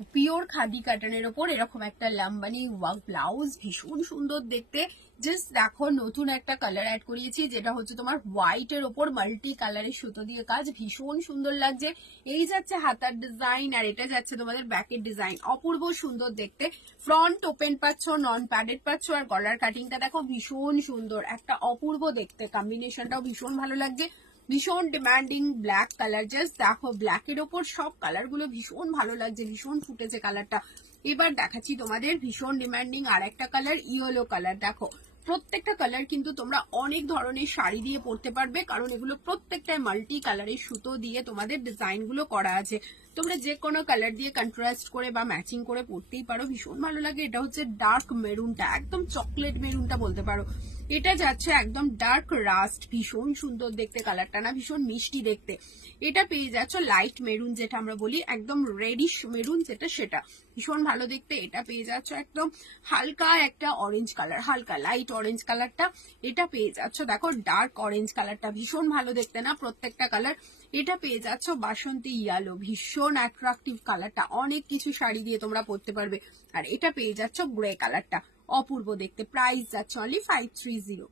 Pure khadi কাটানের ওপর এরকম একটা লাম্বানি ওয়ার্ক ব্লাউজ, ভীষণ সুন্দর দেখতে। জাস্ট দেখো নতুন একটা কালার অ্যাড করিয়েছি, যেটা হচ্ছে তোমার হোয়াইট এর ওপর মাল্টি কালারের সুতো দিয়ে কাজ, ভীষণ সুন্দর লাগছে। এই যাচ্ছে হাতার ডিজাইন, আর এটা যাচ্ছে তোমাদের ব্যাকের ডিজাইন, অপূর্ব সুন্দর দেখতে। ফ্রন্ট ওপেন পাচ্ছ, নন প্যাডেড পাচ্ছ, আর গলার কাটিংটা দেখো ভীষণ সুন্দর, একটা অপূর্ব দেখতে। কম্বিনেশনটাও ভীষণ ভালো লাগছে, ভীষণ ডিমান্ডিং ব্ল্যাক কালার। জাস্ট দেখো ব্ল্যাকের ওপর সব কালার গুলো ভীষণ ভালো লাগছে, ভীষণ ফুটেছে কালারটা। এবার দেখাচ্ছি তোমাদের ভীষণ ডিমান্ডিং আর একটা কালার, ইয়েলো কালার। দেখো প্রত্যেকটা কালার কিন্তু তোমরা অনেক ধরনের শাড়ি দিয়ে পরতে পারবে, কারণ এগুলো প্রত্যেকটাই মাল্টি কালারের সুতো দিয়ে তোমাদের ডিজাইন গুলো করা আছে। তোমরা যে কোনো কালার দিয়ে কন্ট্রাস্ট করে বা ম্যাচিং করে পরতেই পারো, ভীষণ ভালো লাগে। এটা হচ্ছে ডার্ক মেরুনটা, একদম চকলেট মেরুনটা বলতে পারো। এটা যাচ্ছে একদম ডার্ক রাস্ট, ভীষণ সুন্দর দেখতে কালারটা, না ভীষণ মিষ্টি দেখতে। এটা পেয়ে যাচ্ছ লাইট মেরুন, যেটা আমরা বলি একদম রেডিশ মেরুন, যেটা সেটা ভীষণ ভালো দেখতে। এটা পেয়ে যাচ্ছ একদম হালকা একটা অরেঞ্জ কালার, হালকা লাইট অরেঞ্জ কালারটা। এটা পেয়ে যাচ্ছ দেখো ডার্ক অরেঞ্জ কালারটা, ভীষণ ভালো দেখতে না প্রত্যেকটা কালার। এটা পেয়ে যাচ্ছ বাসন্তী ইয়েলো, ভীষণ অ্যাট্রাকটিভ কালারটা, অনেক কিছু শাড়ি দিয়ে তোমরা পরতে পারবে। আর এটা পেয়ে যাচ্ছ গ্রে কালারটা, অপূর্ব দেখতে। প্রাইস যাচ্ছে অনলি 530।